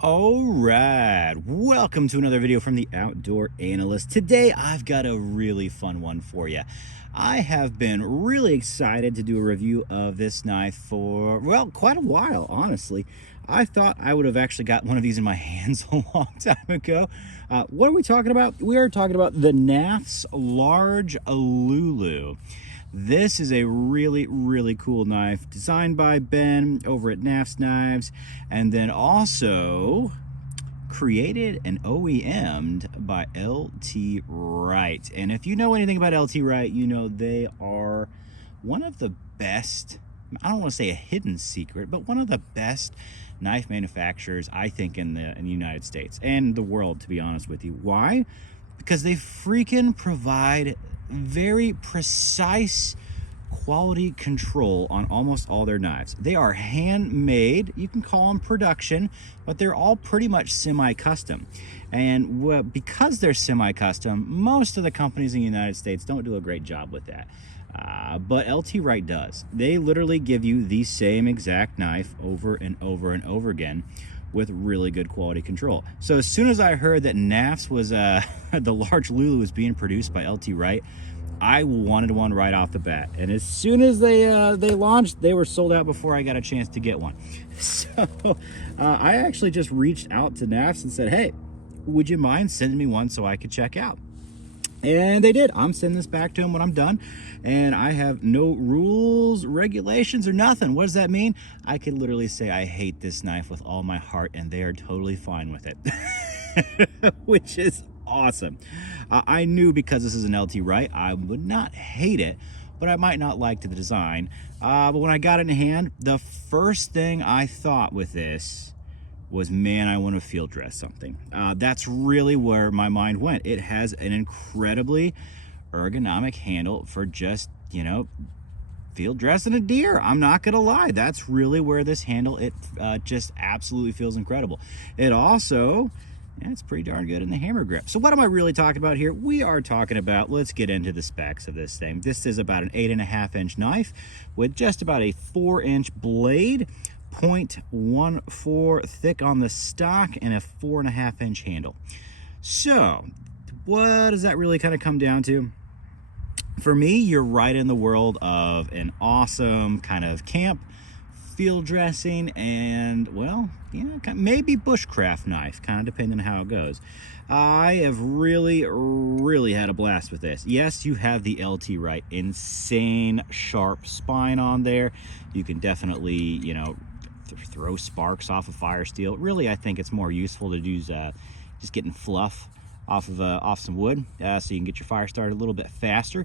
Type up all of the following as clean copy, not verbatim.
All right, welcome to another video from the Outdoor Analyst. Today I've got a really fun one for you. I have been really excited to do a review of this knife for, well, quite a while, honestly. I thought I would have actually got one of these in my hands a long time ago. What are we talking about? We are talking about the Knafs Large Lulu. This is a really cool knife designed by Ben over at Knafs Knives, and then also created and OEM'd by LT Wright. And if you know anything about LT Wright, you know they are one of the best, I don't want to say a hidden secret, but one of the best knife manufacturers, I think, in the United States and the world, to be honest with you. Why? Because they freaking provide very precise quality control on almost all their knives. They are handmade. You can call them production, but they're all pretty much semi-custom. And because they're semi-custom, most of the companies in the United States don't do a great job with that. But LT Wright does. They literally give you the same exact knife over and over and over again with really good quality control. So as soon as I heard that Knafs was the Large Lulu was being produced by LT Wright, I wanted one right off the bat. And as soon as they launched, they were sold out before I got a chance to get one. So I actually just reached out to Knafs and said, hey, would you mind sending me one so I could check out? And they did. I'm sending this back to them when I'm done, and I have no rules, regulations, or nothing. What does that mean? I could literally say I hate this knife with all my heart, and they are totally fine with it, which is awesome. I knew because this is an LT Wright, I would not hate it, but I might not like the design. But when I got it in hand, the first thing I thought with this was, man, I want to field dress something. That's really where my mind went. It has an incredibly ergonomic handle for just, you know, field dressing a deer. I'm not gonna lie, that's really where this handle, it just absolutely feels incredible. It also, yeah, it's pretty darn good in the hammer grip. So what am I really talking about here? We are talking about, let's get into the specs of this thing. This is about an 8.5-inch knife with just about a 4-inch blade, 0.14 thick on the stock, and a 4.5-inch handle. So what does that really kind of come down to? For me, you're right in the world of an awesome kind of camp, field dressing, and, well, you know, maybe bushcraft knife, kind of depending on how it goes. I have really had a blast with this. Yes, you have the LT Wright insane sharp spine on there. You can definitely, you know, throw sparks off of fire steel. Really, I think it's more useful to use just getting fluff off some wood, so you can get your fire started a little bit faster.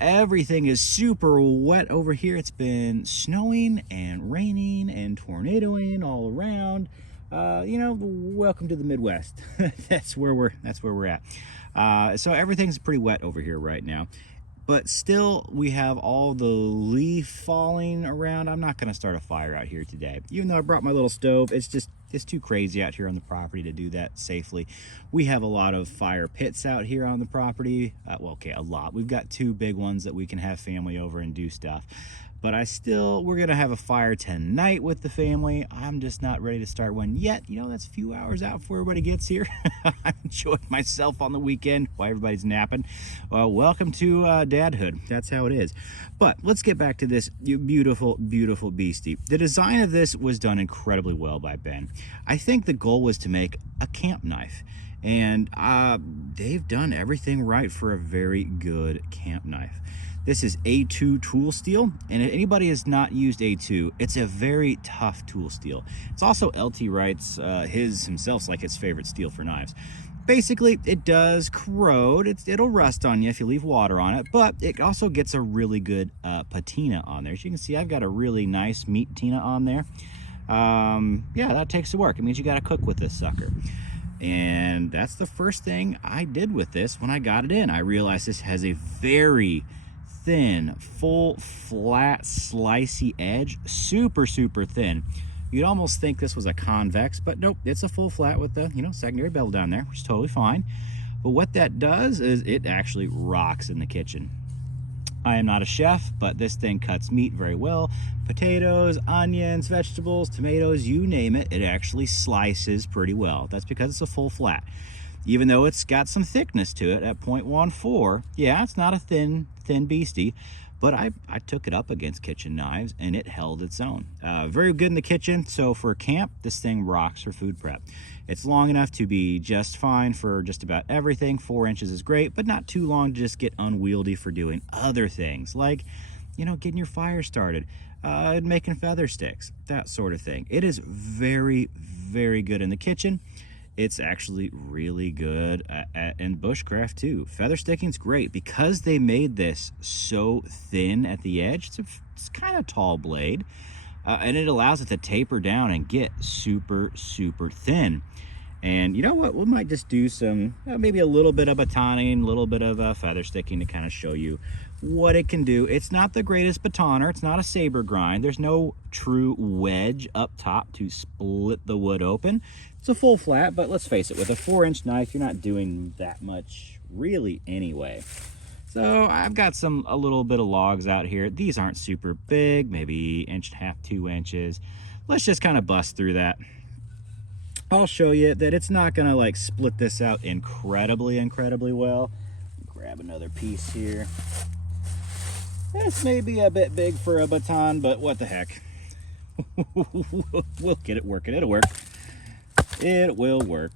Everything is super wet over here. It's been snowing and raining and tornadoing all around. You know, welcome to the Midwest. that's where we're at. So everything's pretty wet over here right now. But still, we have all the leaf falling around. I'm not gonna start a fire out here today. Even though I brought my little stove, it's too crazy out here on the property to do that safely. We have a lot of fire pits out here on the property. Well, okay, a lot. We've got 2 big ones that we can have family over and do stuff. But we're gonna have a fire tonight with the family. I'm just not ready to start one yet. You know, that's a few hours out before everybody gets here. I'm enjoying myself on the weekend while everybody's napping. Well, welcome to dadhood. That's how it is. But let's get back to this beautiful beastie. The design of this was done incredibly well by Ben. I think the goal was to make a camp knife. And they've done everything right for a very good camp knife. This is A2 tool steel, and if anybody has not used A2, it's a very tough tool steel. It's also LT Wright's, himself's like his favorite steel for knives. Basically, it does corrode. It'll rust on you if you leave water on it, but it also gets a really good patina on there. As you can see, I've got a really nice meat patina on there. Yeah, that takes the work. It means you got to cook with this sucker. And that's the first thing I did with this when I got it in. I realized this has a very thin, full, flat, slicey edge. Super thin. You'd almost think this was a convex, but nope, it's a full flat with the, you know, secondary bevel down there, which is totally fine. But what that does is it actually rocks in the kitchen. I am not a chef, but this thing cuts meat very well. Potatoes, onions, vegetables, tomatoes, you name it, it actually slices pretty well. That's because it's a full flat. Even though it's got some thickness to it at 0.14, yeah, it's not a thin beastie, but I took it up against kitchen knives and it held its own. Very good in the kitchen, so for camp, this thing rocks for food prep. It's long enough to be just fine for just about everything. 4 inches is great, but not too long to just get unwieldy for doing other things, like, you know, getting your fire started, making feather sticks, that sort of thing. It is very, very good in the kitchen. It's actually really good in bushcraft too. Feather sticking's great because they made this so thin at the edge. It's kind of tall blade, and it allows it to taper down and get super, super thin. And you know what? We might just do some, maybe a little bit of batoning, a little bit of feather sticking to kind of show you what it can do. It's not the greatest batoner. It's not a saber grind. There's no true wedge up top to split the wood open. It's a full flat, but let's face it, with a 4-inch knife, you're not doing that much really anyway. So I've got a little bit of logs out here. These aren't super big, maybe 1.5 inches, 2 inches. Let's just kind of bust through that. I'll show you that it's not gonna like split this out incredibly well. Grab another piece here. This may be a bit big for a baton, but what the heck. We'll get it working. It'll work. It will work.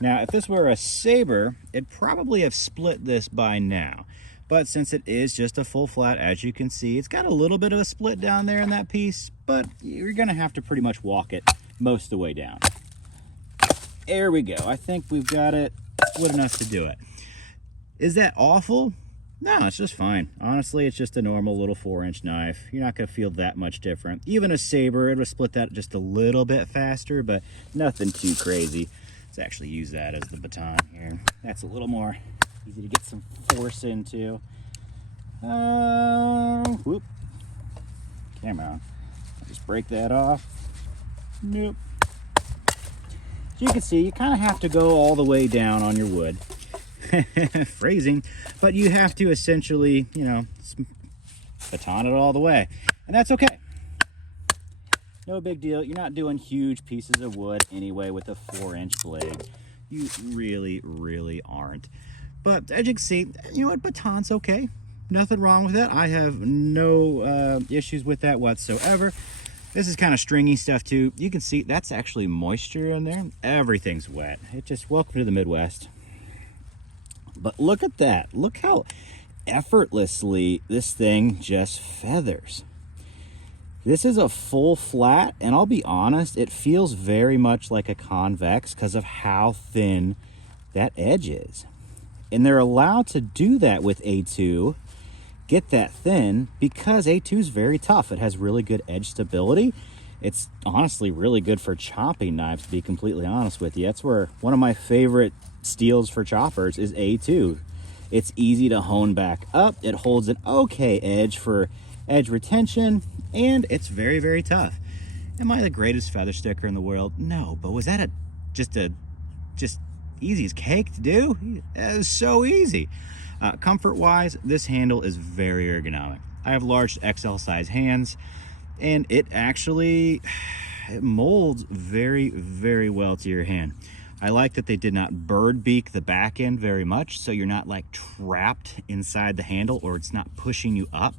Now, if this were a saber, it'd probably have split this by now. But since it is just a full flat, as you can see, it's got a little bit of a split down there in that piece, but you're gonna have to pretty much walk it most of the way down. There we go. I think we've got it split enough to do it. Is that awful? No, it's just fine. Honestly, it's just a normal little 4-inch knife. You're not gonna feel that much different. Even a saber, it would split that just a little bit faster, but nothing too crazy. Let's actually use that as the baton here. That's a little more easy to get some force into. Whoop. Camera on. Just break that off. Nope. So you can see, you kind of have to go all the way down on your wood. Phrasing, but you have to essentially, you know, baton it all the way, and that's okay. No big deal. You're not doing huge pieces of wood anyway with a 4-inch blade. You really aren't. But as you can see, you know what, baton's okay. Nothing wrong with that. I have no issues with that whatsoever. This is kind of stringy stuff too. You can see that's actually moisture in there. Everything's wet. It just, welcome to the Midwest. But look at that. Look how effortlessly this thing just feathers. This is a full flat, and I'll be honest, it feels very much like a convex because of how thin that edge is. And they're allowed to do that with A2, get that thin, because A2 is very tough. It has really good edge stability. It's honestly really good for chopping knives, to be completely honest with you. That's where one of my favorite steels for choppers is A2. It's easy to hone back up. It holds an okay edge for edge retention, and it's very tough. Am I the greatest feather sticker in the world? No, but was that just easy as cake to do? It was so easy. Comfort wise, this handle is very ergonomic. I have large XL size hands, and it actually molds very well to your hand. I like that they did not bird beak the back end very much, so you're not like trapped inside the handle, or it's not pushing you up.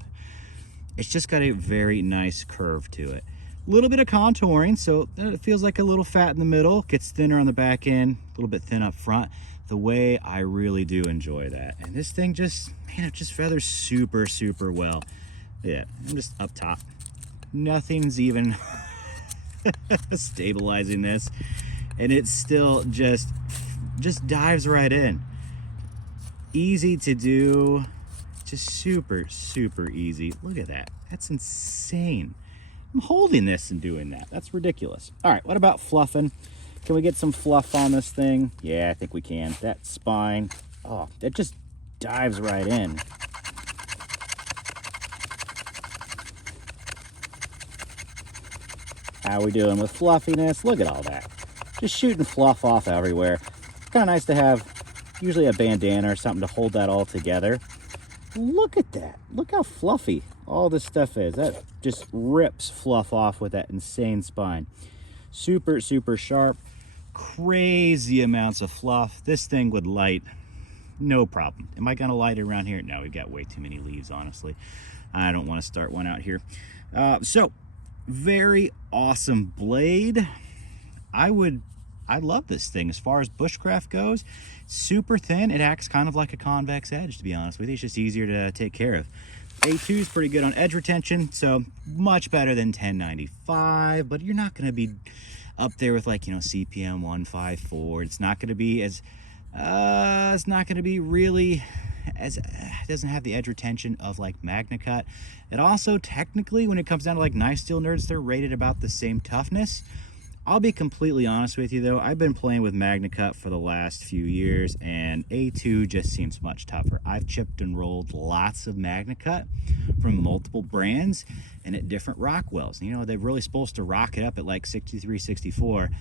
It's just got a very nice curve to it. A little bit of contouring, so it feels like a little fat in the middle, gets thinner on the back end, a little bit thin up front. The way I really do enjoy that. And this thing just, man, it just feathers super well. Yeah, I'm just up top. Nothing's even stabilizing this. And it still just dives right in. Easy to do, just super easy. Look at that, that's insane. I'm holding this and doing that. That's ridiculous. All right, what about fluffing? Can we get some fluff on this thing? Yeah, I think we can. That spine, oh, it just dives right in. How we doing with fluffiness? Look at all that. Just shooting fluff off everywhere. It's kind of nice to have usually a bandana or something to hold that all together. Look at that. Look how fluffy all this stuff is. That just rips fluff off with that insane spine. Super, super sharp. Crazy amounts of fluff. This thing would light, no problem. Am I going to light it around here? No, we've got way too many leaves, honestly. I don't want to start one out here. So, very awesome blade. I love this thing as far as bushcraft goes. Super thin. It acts kind of like a convex edge, to be honest with you. It's just easier to take care of. A2 is pretty good on edge retention, so much better than 1095, but you're not going to be up there with, like, you know, CPM 154. It's not going to be as it's not going to be really as it doesn't have the edge retention of like MagnaCut. It also, technically, when it comes down to like knife steel nerds, they're rated about the same toughness. I'll be completely honest with you though, I've been playing with MagnaCut for the last few years, and A2 just seems much tougher. I've chipped and rolled lots of MagnaCut from multiple brands and at different Rockwells. You know, they're really supposed to rock it up at like 63, 64.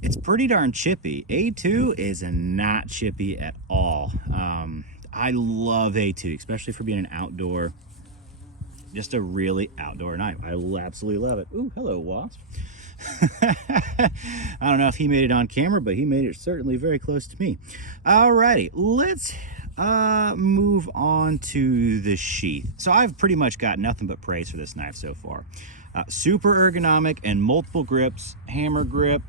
It's pretty darn chippy. A2 is not chippy at all. I love A2, especially for being an outdoor, just a really outdoor knife. I absolutely love it. Ooh, hello, wasp. I don't know if he made it on camera, but he made it certainly very close to me. Alrighty, let's move on to the sheath. So I've pretty much got nothing but praise for this knife so far. Super ergonomic and multiple grips, hammer grip,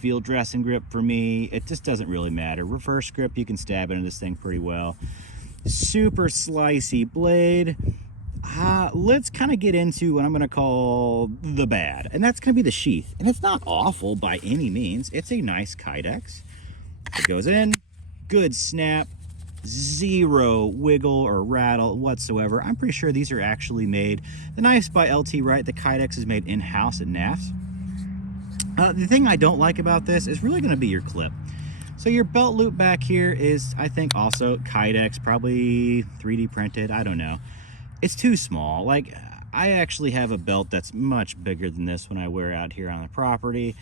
field dressing grip for me. It just doesn't really matter. Reverse grip, you can stab into this thing pretty well. Super slicey blade. Let's kind of get into what I'm going to call the bad, and that's going to be the sheath. And it's not awful by any means. It's a nice Kydex. It goes in, good snap, zero wiggle or rattle whatsoever. I'm pretty sure these are actually made. The knife's by LT Wright. The Kydex is made in-house at Knafs. The thing I don't like about this is really going to be your clip. So your belt loop back here is, I think, also Kydex, probably 3D printed. I don't know. It's too small. Like, I actually have a belt that's much bigger than this when I wear out here on the property.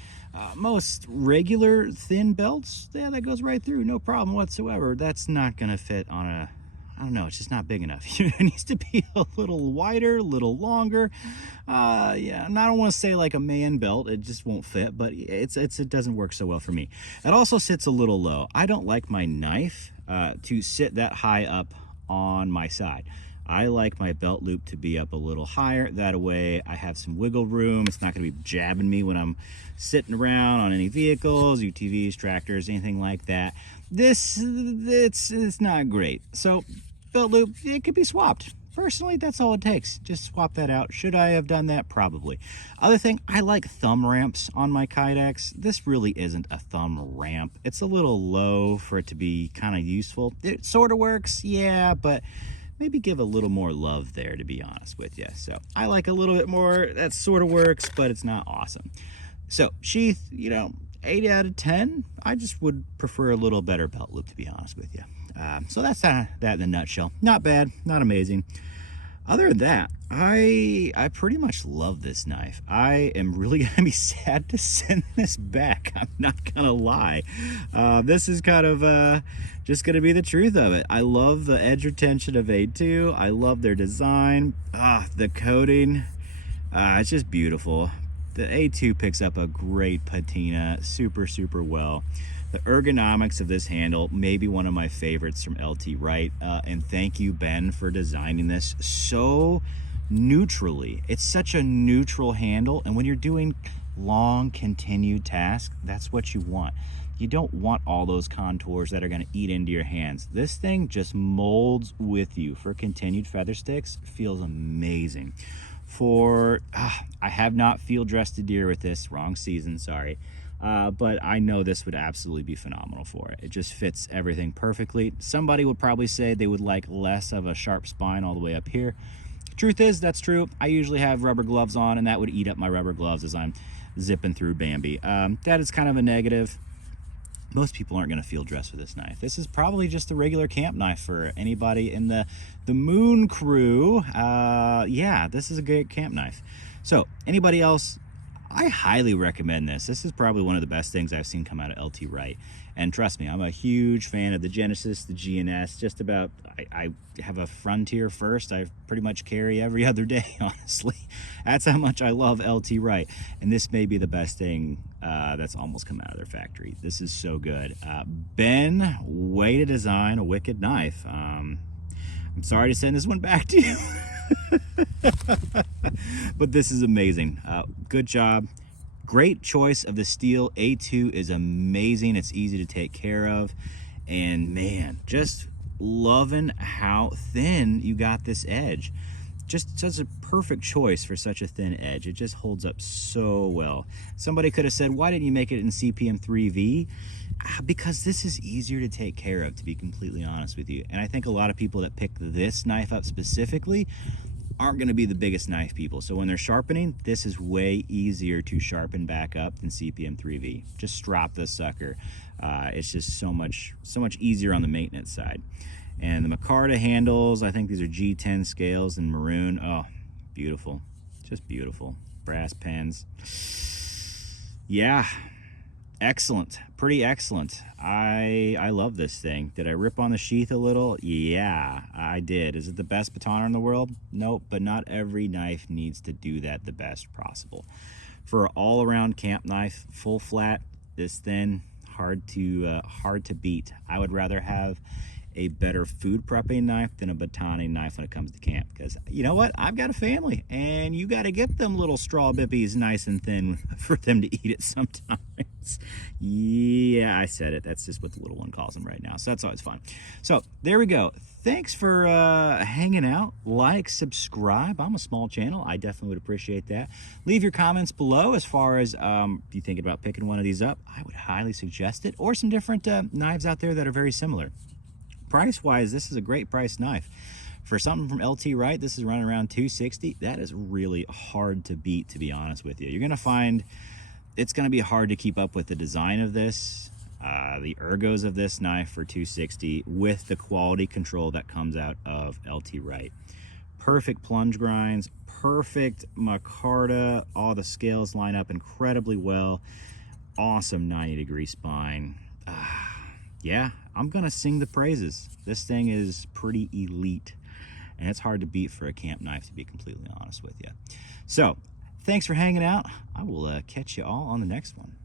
Most regular thin belts, yeah, that goes right through, no problem whatsoever. That's not gonna fit on a, I don't know, it's just not big enough. It needs to be a little wider, a little longer. Yeah, and I don't want to say like a man belt, it just won't fit, but it doesn't work so well for me. It also sits a little low. I don't like my knife to sit that high up on my side. I like my belt loop to be up a little higher. That way I have some wiggle room. It's not going to be jabbing me when I'm sitting around on any vehicles, UTVs, tractors, anything like that. It's not great. So belt loop, it could be swapped. Personally, that's all it takes. Just swap that out. Should I have done that? Probably. Other thing, I like thumb ramps on my Kydex. This really isn't a thumb ramp. It's a little low for it to be kind of useful. It sort of works, yeah, but maybe give a little more love there, to be honest with you. So I like a little bit more. That sort of works, but it's not awesome. So sheath, you know, 8 out of 10. I just would prefer a little better belt loop, to be honest with you. So that's that in a nutshell. Not bad, not amazing. Other than that, I pretty much love this knife. I am really gonna be sad to send this back. I'm not gonna lie. This is kind of just gonna be the truth of it. I love the edge retention of A2. I love their design. The coating, it's just beautiful. The A2 picks up a great patina super, super well. The ergonomics of this handle may be one of my favorites from LT Wright, and thank you, Ben, for designing this so neutrally. It's such a neutral handle, and when you're doing long continued tasks, that's what you want. You don't want all those contours that are going to eat into your hands. This thing just molds with you. For continued feather sticks, feels amazing. I have not field dressed a deer with this, wrong season, sorry. But I know this would absolutely be phenomenal for it. It just fits everything perfectly. Somebody would probably say they would like less of a sharp spine all the way up here. Truth is, that's true. I usually have rubber gloves on, and that would eat up my rubber gloves as I'm zipping through Bambi. That is kind of a negative. Most people aren't going to field dress with this knife. This is probably just a regular camp knife for anybody in the Moon crew. Yeah, this is a great camp knife. So anybody else, I highly recommend this. This is probably one of the best things I've seen come out of LT Wright. And trust me, I'm a huge fan of the Genesis, the GNS, just about, I have a Frontier first. I pretty much carry every other day, honestly. That's how much I love LT Wright. And this may be the best thing that's almost come out of their factory. This is so good. Ben, way to design a wicked knife. I'm sorry to send this one back to you. But this is amazing. Good job. Great choice of the steel. A2 is amazing. It's easy to take care of. And man, just loving how thin you got this edge. Just such a perfect choice for such a thin edge. It just holds up so well. Somebody could have said, why didn't you make it in CPM 3V? Because this is easier to take care of, to be completely honest with you. And I think a lot of people that pick this knife up specifically aren't going to be the biggest knife people. So when they're sharpening, this is way easier to sharpen back up than CPM 3V. Just drop this sucker. It's just so much easier on the maintenance side. And the micarta handles, I think these are G10 scales in maroon. Oh, beautiful. Just beautiful. Brass pens. Yeah. Excellent. Pretty excellent. I love this thing. Did I rip on the sheath a little? Yeah, I did. Is it the best batoner in the world? Nope, but not every knife needs to do that the best possible. For an all-around camp knife, full flat, this thin, hard to beat. I would rather have a better food prepping knife than a batoning knife when it comes to camp, because you know what, I've got a family and you got to get them little straw bippies nice and thin for them to eat it sometimes. Yeah, I said it. That's just what the little one calls them right now, so that's always fun. So there we go. Thanks for hanging out. Like, subscribe. I'm a small channel. I definitely would appreciate that. Leave your comments below as far as if you think about picking one of these up. I would highly suggest it, or some different knives out there that are very similar. Price-wise, this is a great price knife. For something from LT Wright, this is running around $260. That is really hard to beat, to be honest with you. You're going to find it's going to be hard to keep up with the design of this, the ergos of this knife for $260 with the quality control that comes out of LT Wright. Perfect plunge grinds, perfect micarta. All the scales line up incredibly well. Awesome 90-degree spine. Yeah, I'm gonna sing the praises. This thing is pretty elite, and it's hard to beat for a camp knife, to be completely honest with you. So thanks for hanging out. I will catch you all on the next one.